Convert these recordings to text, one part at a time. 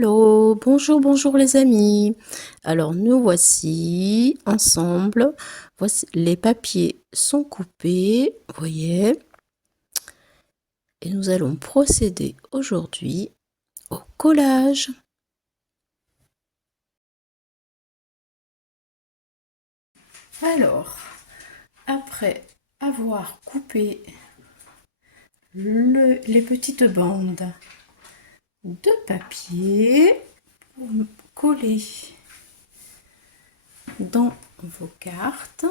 Hello, bonjour, bonjour les amis. Alors nous voici ensemble. Voici, les papiers sont coupés, vous voyez. Et nous allons procéder aujourd'hui au collage. Alors, après avoir coupé les petites bandes de papier, pour coller dans vos cartes.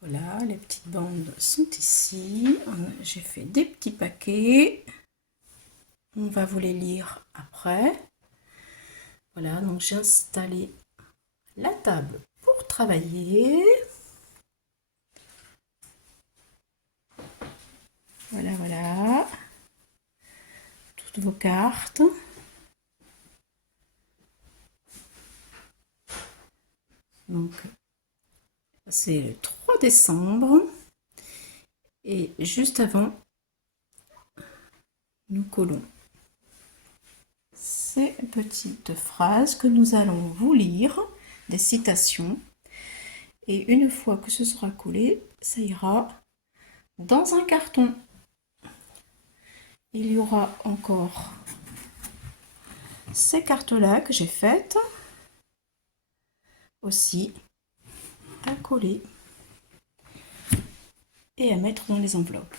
Voilà, les petites bandes sont ici. J'ai fait des petits paquets. On va vous les lire après. Voilà, donc j'ai installé la table pour travailler. Voilà, voilà. Toutes vos cartes. Donc, c'est le 3 décembre. Et juste avant, nous collons ces petites phrases que nous allons vous lire, des citations. Et une fois que ce sera collé, ça ira dans un carton. Il y aura encore ces cartes-là que j'ai faites aussi à coller et à mettre dans les enveloppes.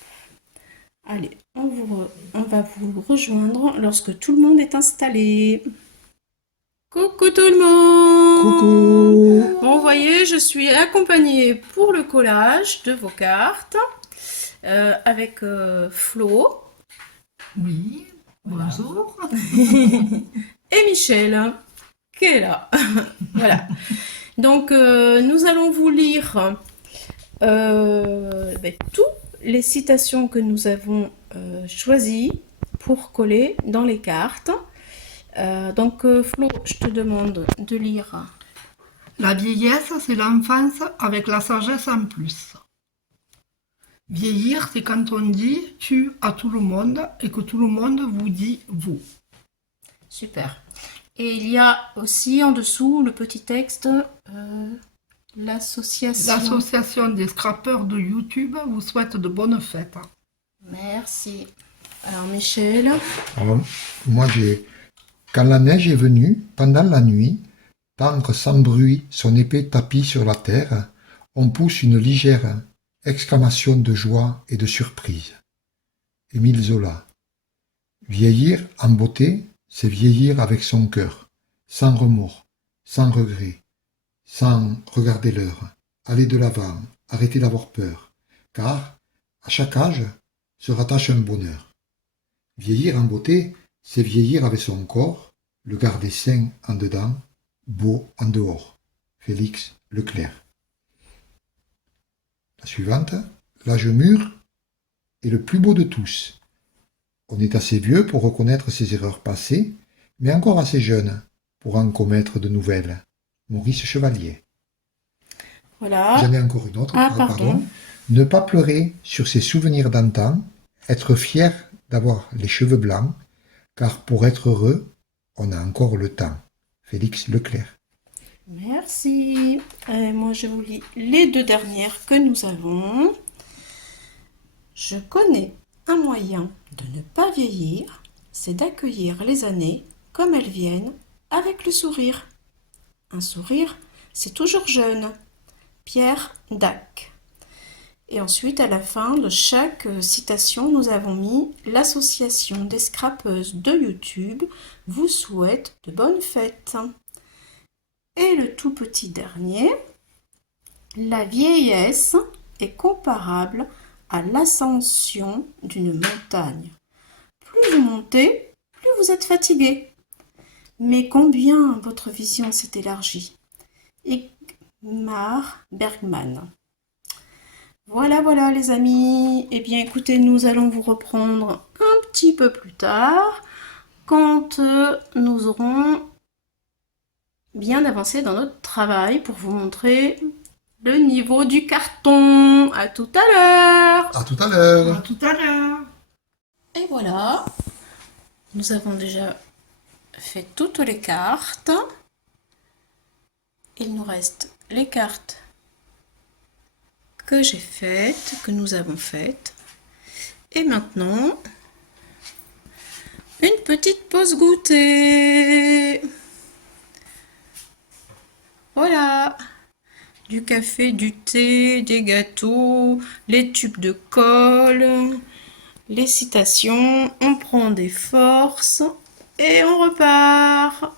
Allez, on va vous rejoindre lorsque tout le monde est installé. Coucou tout le monde! Coucou! Bon, vous voyez, je suis accompagnée pour le collage de vos cartes avec Flo. Oui, bonjour. Et Michel, qui est là. Voilà. Donc, nous allons vous lire toutes les citations que nous avons choisies pour coller dans les cartes. Donc, Flo, je te demande de lire. La vieillesse, c'est l'enfance avec la sagesse en plus. Vieillir, c'est quand on dit tu à tout le monde et que tout le monde vous dit vous. Super. Et il y a aussi en dessous le petit texte, l'association. L'association des scrappeurs de YouTube vous souhaite de bonnes fêtes. Merci. Alors, Michel. Alors, moi, quand la neige est venue, pendant la nuit, tendre sans bruit son épée tapis sur la terre, on pousse une légère exclamation de joie et de surprise. Émile Zola. Vieillir en beauté, c'est vieillir avec son cœur, sans remords, sans regret, sans regarder l'heure, aller de l'avant, arrêter d'avoir peur, car à chaque âge se rattache un bonheur. Vieillir en beauté, c'est vieillir avec son corps, le garder sain en dedans, beau en dehors. Félix Leclerc. La suivante, l'âge mûr est le plus beau de tous. On est assez vieux pour reconnaître ses erreurs passées, mais encore assez jeune pour en commettre de nouvelles. Maurice Chevalier. Voilà. J'en ai encore une autre. Ah, pardon. Ne pas pleurer sur ses souvenirs d'antan, être fier d'avoir les cheveux blancs, car pour être heureux, on a encore le temps. Félix Leclerc. Merci. Moi, je vous lis les deux dernières que nous avons. Je connais un moyen de ne pas vieillir, c'est d'accueillir les années comme elles viennent, avec le sourire. Un sourire, c'est toujours jeune. Pierre Dac. Et ensuite, à la fin de chaque citation, nous avons mis l'association des scrappeuses de YouTube vous souhaite de bonnes fêtes. Et le tout petit dernier, la vieillesse est comparable à l'ascension d'une montagne. Plus vous montez, plus vous êtes fatigué. Mais combien votre vision s'est élargie. Igmar Bergman. Voilà, voilà les amis. Eh bien écoutez, nous allons vous reprendre un petit peu plus tard quand nous aurons bien avancé dans notre travail pour vous montrer le niveau du carton. À tout à l'heure. À tout à l'heure. À tout à l'heure. Et voilà, nous avons déjà fait toutes les cartes. Il nous reste les cartes que j'ai faites, que nous avons faites. Et maintenant, une petite pause goûter. Voilà. Du café, du thé, des gâteaux, les tubes de colle, les citations. On prend des forces et on repart.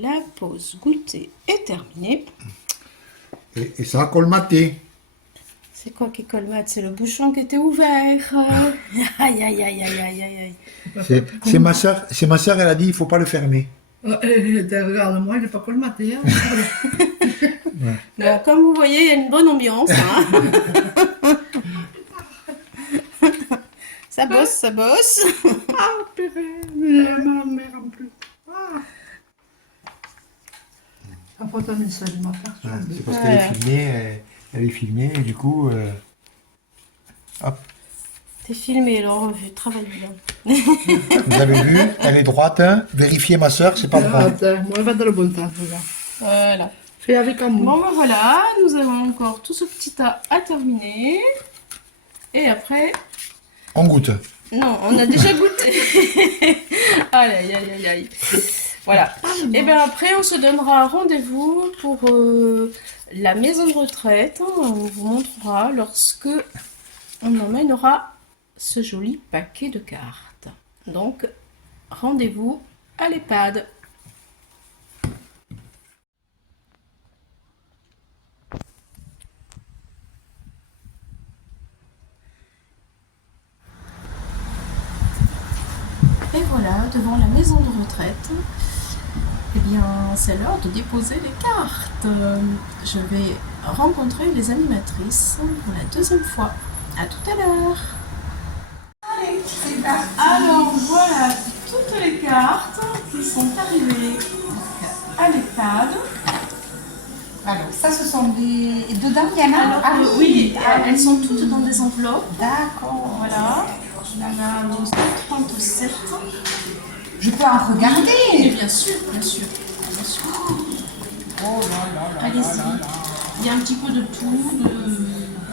La pause goûter est terminée. Et ça a colmaté. C'est quoi qui colmate? C'est le bouchon qui était ouvert. Aïe, aïe, aïe, aïe, aïe, aïe. C'est ma soeur, elle a dit il faut pas le fermer. Regarde-moi, il n'est pas colmaté. Hein. Bon, comme vous voyez, il y a une bonne ambiance. Hein. Ça bosse, ça bosse. Ah, purée, ma mère en plus. Ah. Après, t'as mis ça, je m'en faire. C'est parce qu'elle est filmée, elle est filmée et du coup, hop. T'es filmé, alors je travaille bien. Vous avez vu, elle est droite. Hein. Vérifiez ma soeur, c'est pas droit. Moi, elle va dans le bon temps, regarde. Voilà. Fais avec amour. Bon, ben voilà, nous avons encore tout ce petit tas à terminer. Et après... On goûte. Non, on a déjà goûté. Aïe, aïe, aïe, aïe, aïe. Voilà. Et bien après, on se donnera rendez-vous pour la maison de retraite. On vous montrera lorsque on emmènera ce joli paquet de cartes. Donc, rendez-vous à l'EHPAD. Et voilà, devant la maison de retraite, eh bien, c'est l'heure de déposer les cartes. Je vais rencontrer les animatrices pour la deuxième fois. À tout à l'heure. Alors voilà toutes les cartes qui sont arrivées à l'EHPAD. Alors, ça, ce sont des... Dedans, il y en a... Alors, Ah oui, elles sont toutes dans des enveloppes. D'accord. Voilà. Il y en a 37. Je peux en Et regarder. bien sûr, bien sûr, bien sûr. Oh là là là. Allez-y. Il y a un petit peu de tout, de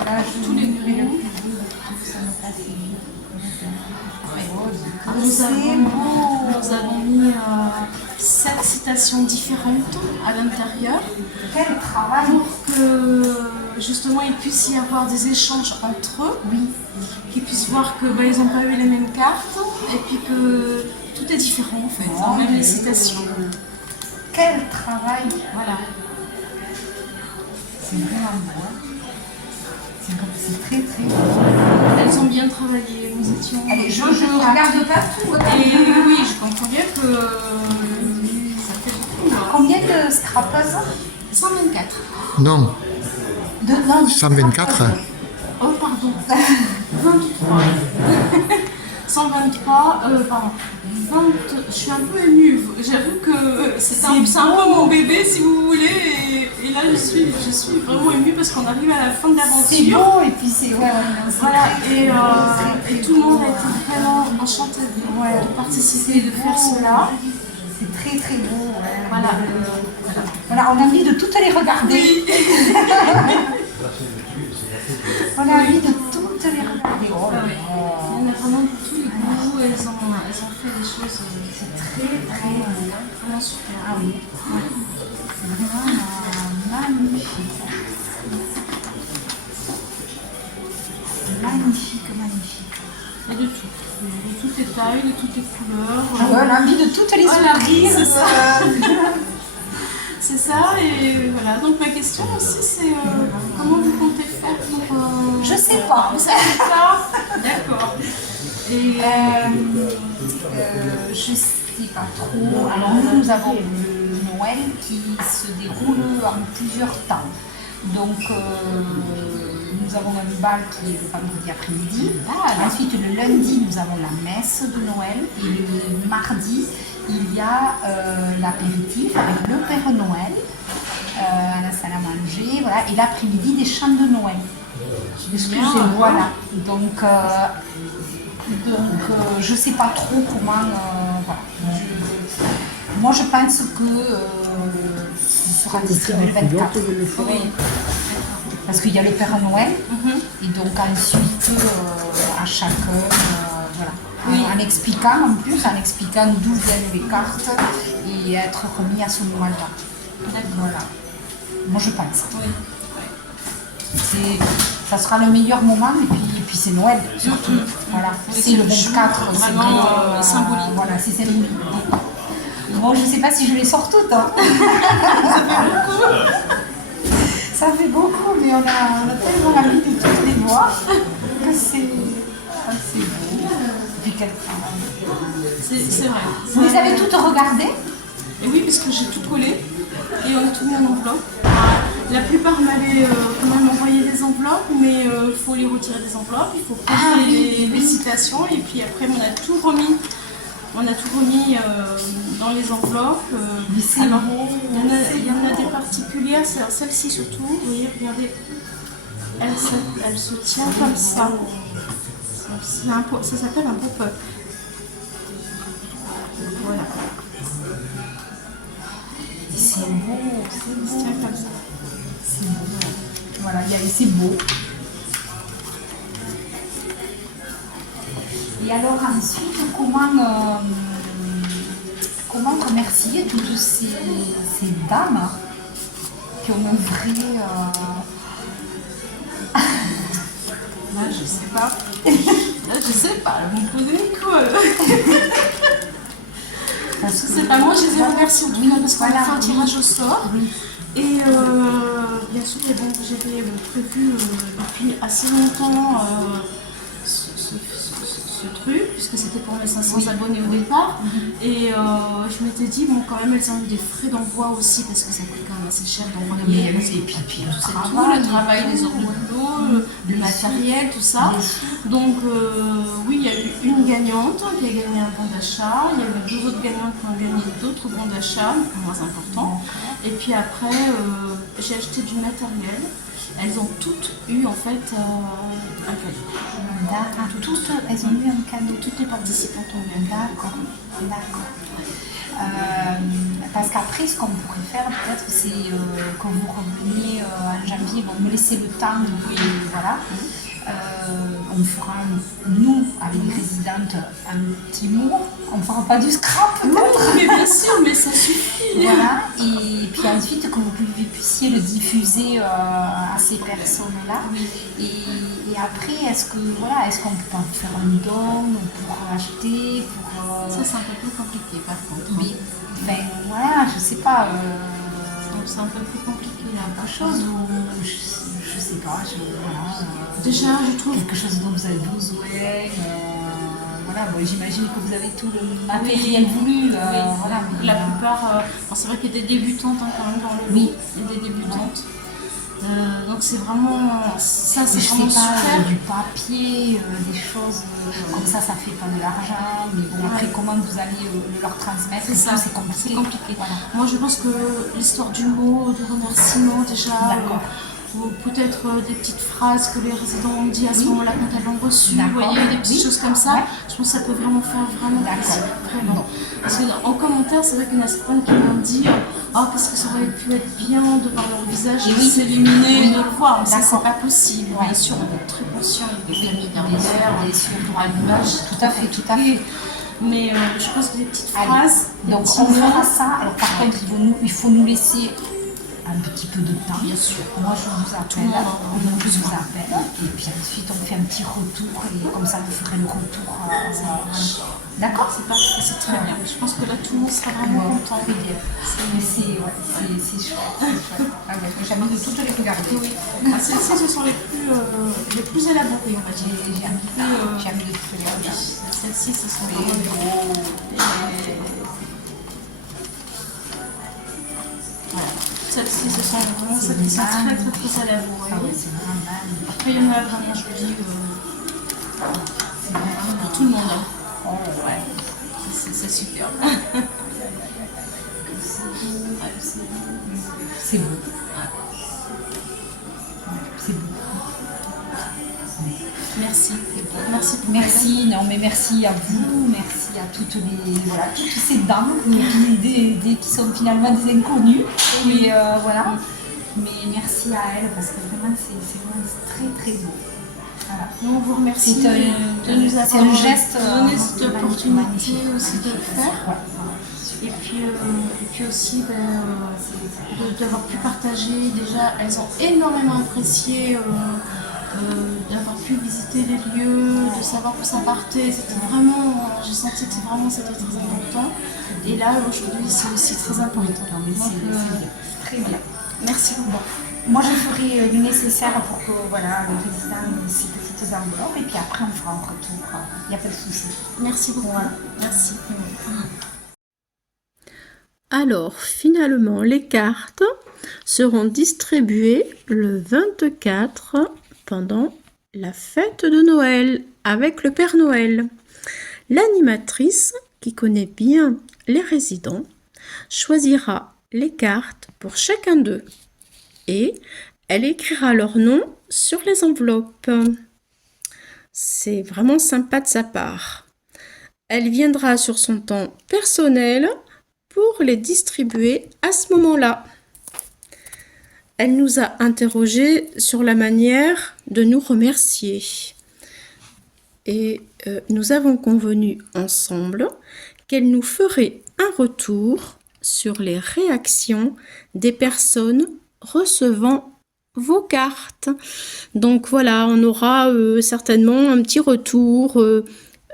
Là, tous les goûts. Nous avons mis 7 citations différentes à l'intérieur Quel travail. pour que justement il puisse y avoir des échanges entre eux, qu'ils puissent voir que ils n'ont pas eu les mêmes cartes et puis que tout est différent en fait, même les citations. Quel travail. Voilà. C'est vraiment beau. Hein. C'est très très beau. Elles ont bien travaillé, nous étions... Allez, je regarde pas tout. Et oui, je comprends bien que ça fait beaucoup. Là. Combien de scrapeuses? 124. Non, Non, 124. Oh, pardon. 23. 123, pardon. 20, je suis un peu émue. J'avoue que c'est un peu mon bébé, si vous voulez. Et là, je suis vraiment émue parce qu'on arrive à la fin de l'aventure. c'est beau et puis c'est... Ouais, Voilà, et tout le monde a été vraiment enchanté de participer, de faire cela. c'est très très beau. Ouais. Voilà. Voilà, on a envie de toutes les regarder. On a envie de toutes les regarder. Oh là là. Il y en a vraiment pour tous les goûts, elles ont fait des choses Très très beau. vraiment super. Ah oui. C'est vraiment magnifique. Magnifique, magnifique. Et de tout. De toutes les tailles, de toutes les couleurs. Ah ouais, on a envie de toutes les Voilà, ouvrir. c'est ça. C'est ça, et voilà. Donc ma question aussi, c'est comment vous comptez faire pour... Je sais pas. Vous savez pas? D'accord. Et Je sais pas trop. Alors nous avons le Noël qui se déroule en plusieurs temps. Donc nous avons un bal qui est le vendredi après-midi. Ensuite le lundi nous avons la messe de Noël et le mardi il y a l'apéritif avec le Père Noël à la salle à manger, voilà, et l'après-midi des chants de Noël. Voilà. Donc je sais pas trop comment. Voilà. Moi, je pense que ce sera distribué le 24. Oui. Parce qu'il y a le Père Noël, et donc ensuite, à chacun, voilà. Oui. En expliquant, en plus, en expliquant d'où viennent les cartes et être remis à ce moment-là. Voilà. Moi, je pense. Oui. Ça sera le meilleur moment, et puis c'est Noël, surtout. Voilà. Oui, C'est le le jour, 24, c'est vraiment, symbolique. Voilà, c'est symbolique. Bon, je ne sais pas si je les sors toutes. Hein. Ça fait beaucoup, mais on a tellement envie de toutes les voir que c'est beau. Puis quel travail. C'est vrai. Vous les avez toutes regardées? Et oui, parce que j'ai tout collé et on a tout mis en enveloppe. La plupart m'avaient quand même envoyé des enveloppes, mais il faut les retirer des enveloppes, il faut prendre les citations et puis après on a tout remis. On a tout remis dans les enveloppes. Alors, il y en a des particulières, celle-ci surtout. Vous voyez, regardez, elle se tient comme ça. Ça s'appelle un pop-up. Voilà. C'est beau, Ça se tient comme ça. c'est beau. Voilà, c'est beau. Et alors ensuite, comment remercier toutes ces dames qui ont œuvré Là, je sais pas. Là, je sais pas. Vous me posez une colle. Je sais pas. Moi, je les ai remerciées en tout cas parce qu'on a fait un tirage au sort. Et bien sûr, bon, j'avais prévu depuis assez longtemps ce truc, puisque c'était pour mes 500 abonnés au départ. Et je m'étais dit, bon, quand même, elles ont eu des frais d'envoi aussi, parce que ça coûte quand même assez cher d'envoyer des mails. Et puis tout le travail des ornementaux, le matériel, tout ça. Donc, oui, il y a eu une gagnante qui a gagné un bon d'achat. Il y a eu 2 autres gagnantes qui ont gagné d'autres bons d'achat, moins importants. Et puis après, j'ai acheté du matériel. Elles ont toutes eu en fait un cadeau. Toutes, elles ont eu un cadeau. Toutes les participantes ont eu un cadeau. D'accord. Parce qu'après, ce qu'on pourrait faire peut-être, c'est que vous reveniez en janvier, bon, me laisser le temps, voilà. On fera, nous, avec les résidentes, un petit mot. On ne fera pas du scrap, peut-être. Oui, bien sûr, mais ça suffit. Voilà. Et puis ensuite, que vous puissiez le diffuser à ces personnes-là. Et après, est-ce qu'on peut pas faire un don pour acheter, Ça, c'est un peu plus compliqué, par contre. Mais, ben voilà, je sais pas. C'est un peu plus compliqué, là. Quelque chose ou je sais pas, voilà. Déjà, je trouve Quelque chose dont vous avez besoin. Voilà, bon, j'imagine que vous avez tout le matériel voulu. Voilà, mais, la plupart, bon, c'est vrai qu'il y a des débutantes quand même dans le lot. Il y a des débutantes. Donc c'est vraiment ça, c'est vraiment super. Du papier, des choses comme ça fait pas de l'argent. Mais bon, après, comment vous allez leur transmettre, c'est compliqué. Voilà. Moi, je pense que l'histoire du mot, du remerciement, déjà. Ou peut-être des petites phrases que les résidents ont dit à ce moment-là quand elles l'ont reçu, vous voyez, des petites choses comme ça. Je pense que ça peut vraiment faire plaisir, vraiment. Parce qu'en commentaire, c'est vrai qu'il y en a certaines qui m'ont dit parce que ça aurait pu être bien de voir leur visage s'éliminer, de le voir, mais ça c'est pas possible. Bien sûr, on est très conscient, il y a des familles derrière, le droit à l'image, tout à fait. Mais je pense que des petites phrases. Donc on fera ça. Alors par contre, il faut nous laisser un petit peu de temps. Bien sûr. Moi, je vous appelle. Et puis ensuite, on fait un petit retour. Et comme ça, vous ferez le retour. D'accord? C'est très bien. Je pense que là, tout le monde sera vraiment content. C'est chouette. J'ai envie de toutes les regarder. Oui. Celles-ci, ce sont les plus élaborées, on va dire. J'ai envie de toutes les regarder. Celles-ci, ce sont les... Voilà. Celles-ci, ce sont vraiment celles qui sont très élaborées. Après, il y en a vraiment, je vous dis, pour tout le monde. Ouais. C'est super. C'est beau. C'est beau. Merci. Merci pour Merci, non mais merci à vous, merci à toutes ces dames qui sont finalement des inconnues. Et voilà. Mais merci à elles parce que vraiment c'est vraiment très très beau. Voilà. On vous remercie C'est de nous c'est avoir un geste donné cette opportunité magnifique. aussi de le faire. Et puis aussi d'avoir pu partager. Déjà, elles ont énormément apprécié d'avoir pu visiter les lieux, de savoir où ça partait. C'était vraiment, j'ai senti que c'était très important. Et là, aujourd'hui, c'est aussi très important. Non, mais c'est très bien. Merci beaucoup. Moi, je ferai le nécessaire pour que le président ait ces petites enveloppes et puis après on fera un retour. Il n'y a pas de souci. Merci beaucoup. Voilà. Merci. Alors, finalement, les cartes seront distribuées le 24 pendant la fête de Noël avec le Père Noël. L'animatrice, qui connaît bien les résidents, choisira les cartes pour chacun d'eux et elle écrira leur nom sur les enveloppes. C'est vraiment sympa de sa part. Elle viendra sur son temps personnel pour les distribuer à ce moment-là. Elle nous a interrogé sur la manière de nous remercier. Et nous avons convenu ensemble qu'elle nous ferait un retour sur les réactions des personnes recevant vos cartes. Donc voilà, on aura certainement un petit retour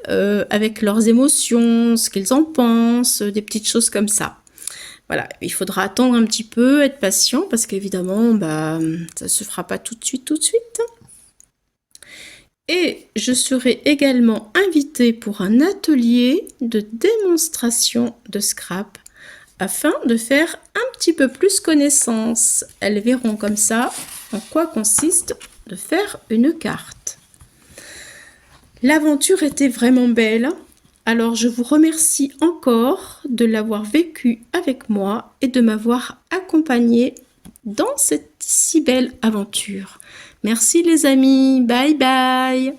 avec leurs émotions, ce qu'ils en pensent, des petites choses comme ça. Voilà, il faudra attendre un petit peu, être patient, parce qu'évidemment, ça ne se fera pas tout de suite. Et je serai également invitée pour un atelier de démonstration de scrap afin de faire un petit peu plus connaissance. Elles verront comme ça en quoi consiste de faire une carte. L'aventure était vraiment belle, alors je vous remercie encore de l'avoir vécue avec moi et de m'avoir accompagnée dans cette si belle aventure. Merci les amis, bye bye.